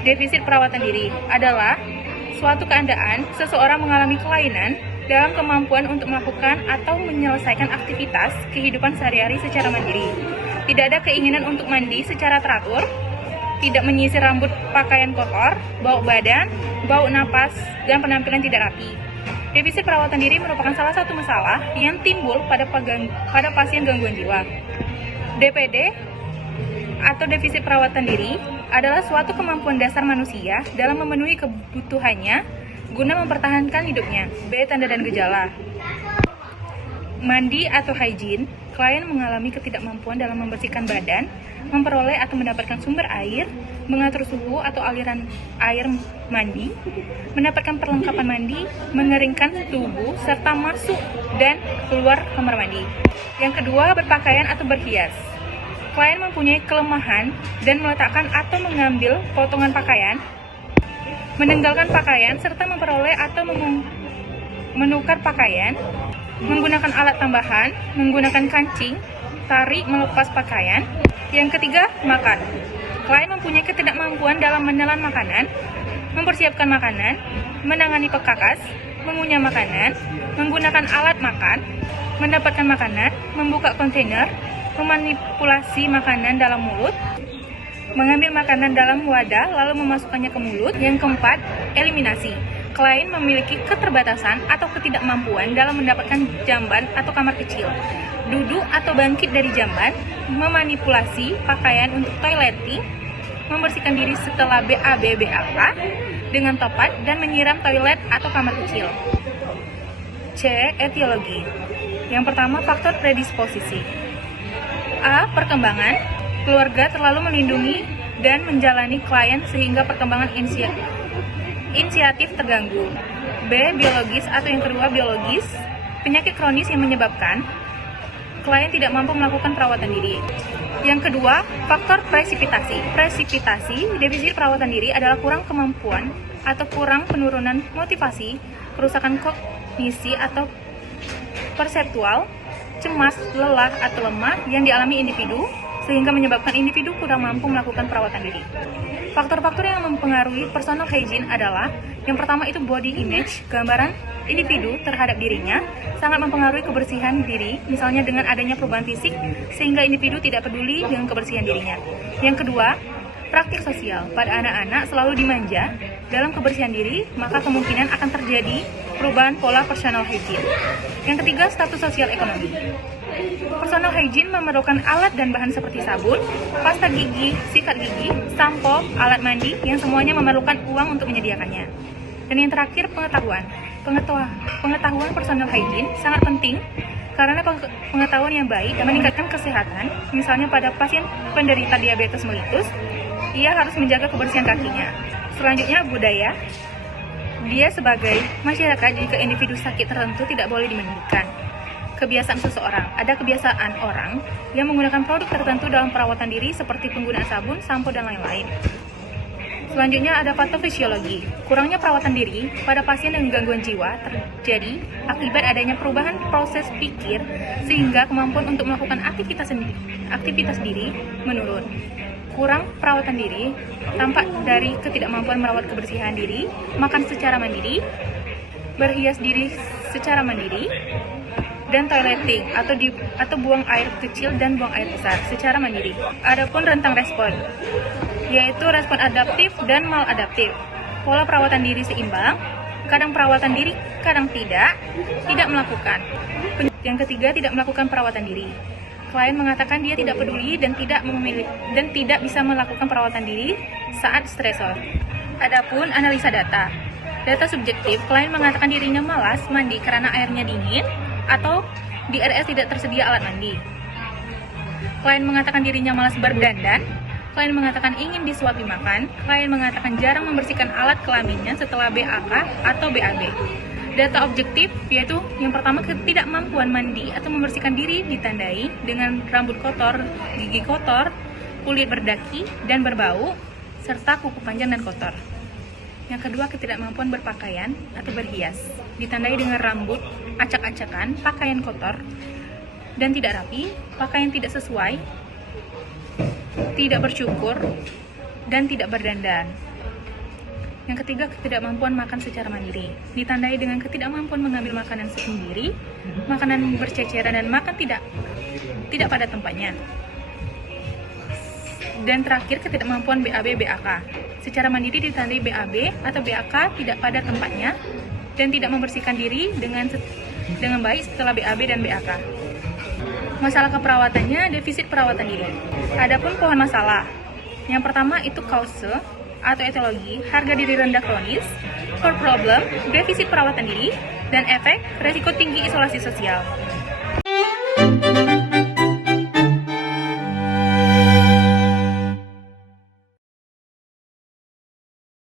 Defisit perawatan diri adalah suatu keadaan seseorang mengalami kelainan dalam kemampuan untuk melakukan atau menyelesaikan aktivitas kehidupan sehari-hari secara mandiri. Tidak ada keinginan untuk mandi secara teratur, tidak menyisir rambut, pakaian kotor, bau badan, bau napas, dan penampilan tidak rapi. Defisit perawatan diri merupakan salah satu masalah yang timbul pada pasien gangguan jiwa. DPD atau defisit perawatan diri adalah suatu kemampuan dasar manusia dalam memenuhi kebutuhannya guna mempertahankan hidupnya. B. Tanda dan gejala. Mandi atau hygiene, klien mengalami ketidakmampuan dalam membersihkan badan, memperoleh atau mendapatkan sumber air, mengatur suhu atau aliran air mandi, mendapatkan perlengkapan mandi, mengeringkan tubuh, serta masuk dan keluar kamar mandi. Yang kedua, berpakaian atau berhias. Klien mempunyai kelemahan dan meletakkan atau mengambil potongan pakaian, meninggalkan pakaian, serta memperoleh atau menukar pakaian, menggunakan alat tambahan, menggunakan kancing, tarik melepas pakaian. Yang ketiga, makan. Klien mempunyai ketidakmampuan dalam menelan makanan, mempersiapkan makanan, menangani pekakas, mengunyah makanan, menggunakan alat makan, mendapatkan makanan, membuka kontainer, memanipulasi makanan dalam mulut, mengambil makanan dalam wadah lalu memasukkannya ke mulut. Yang keempat, eliminasi. Klien memiliki keterbatasan atau ketidakmampuan dalam mendapatkan jamban atau kamar kecil, duduk atau bangkit dari jamban, memanipulasi pakaian untuk toileting, membersihkan diri setelah BAK dengan topat, dan menyiram toilet atau kamar kecil. C. Etiologi. Yang pertama, faktor predisposisi. A. Perkembangan. Keluarga terlalu melindungi dan menjalani klien sehingga perkembangan inisiatif terganggu. B. Biologis atau yang kedua biologis. Penyakit kronis yang menyebabkan klien tidak mampu melakukan perawatan diri. Yang kedua, faktor presipitasi. Presipitasi, defisit perawatan diri adalah kurang kemampuan atau kurang penurunan motivasi, kerusakan kognisi atau perseptual, cemas, lelah, atau lemah yang dialami individu sehingga menyebabkan individu kurang mampu melakukan perawatan diri. Faktor-faktor yang mempengaruhi personal hygiene adalah yang pertama itu body image, gambaran individu terhadap dirinya sangat mempengaruhi kebersihan diri, misalnya dengan adanya perubahan fisik sehingga individu tidak peduli dengan kebersihan dirinya. Yang kedua, praktik sosial. Pada anak-anak selalu dimanja dalam kebersihan diri, maka kemungkinan akan terjadi perubahan pola personal hygiene. Yang ketiga, status sosial ekonomi. Personal hygiene memerlukan alat dan bahan seperti sabun, pasta gigi, sikat gigi, sampo, alat mandi yang semuanya memerlukan uang untuk menyediakannya. Dan yang terakhir, pengetahuan. Pengetahuan personal hygiene sangat penting karena pengetahuan yang baik dan meningkatkan kesehatan. Misalnya pada pasien penderita diabetes mellitus, ia harus menjaga kebersihan kakinya. Selanjutnya, budaya. Dia sebagai masyarakat, jika individu sakit tertentu tidak boleh dimandikan. Kebiasaan seseorang. Ada kebiasaan orang yang menggunakan produk tertentu dalam perawatan diri seperti penggunaan sabun, sampo, dan lain-lain. Selanjutnya ada patofisiologi. Kurangnya perawatan diri pada pasien dengan gangguan jiwa terjadi akibat adanya perubahan proses pikir sehingga kemampuan untuk melakukan aktivitas diri menurun. Kurang perawatan diri tampak dari ketidakmampuan merawat kebersihan diri, makan secara mandiri, berhias diri secara mandiri, dan toileting atau buang air kecil dan buang air besar secara mandiri. Adapun rentang respon, yaitu respon adaptif dan maladaptif. Pola perawatan diri seimbang, kadang perawatan diri, kadang tidak melakukan. Yang ketiga, tidak melakukan perawatan diri. Klien mengatakan dia tidak peduli dan tidak bisa melakukan perawatan diri saat stresor. Adapun analisa data. Data subjektif, klien mengatakan dirinya malas mandi karena airnya dingin atau di RS tidak tersedia alat mandi. Klien mengatakan dirinya malas berdandan. Klien mengatakan ingin disuapi makan. Klien mengatakan jarang membersihkan alat kelaminnya setelah BAK atau BAB. Data objektif yaitu yang pertama, ketidakmampuan mandi atau membersihkan diri ditandai dengan rambut kotor, gigi kotor, kulit berdaki dan berbau, serta kuku panjang dan kotor. Yang kedua, ketidakmampuan berpakaian atau berhias ditandai dengan rambut acak-acakan, pakaian kotor dan tidak rapi, pakaian tidak sesuai, tidak bercukur, dan tidak berdandan. Yang ketiga, ketidakmampuan makan secara mandiri. Ditandai dengan ketidakmampuan mengambil makanan sendiri, makanan berceceran, dan makan tidak pada tempatnya. Dan terakhir, ketidakmampuan BAB-BAK. Secara mandiri ditandai BAB atau BAK tidak pada tempatnya dan tidak membersihkan diri dengan baik setelah BAB dan BAK. Masalah keperawatannya, defisit perawatan diri. Adapun pohon masalah. Yang pertama itu cause atau etiologi, harga diri rendah kronis, core problem, defisit perawatan diri, dan efek, resiko tinggi isolasi sosial.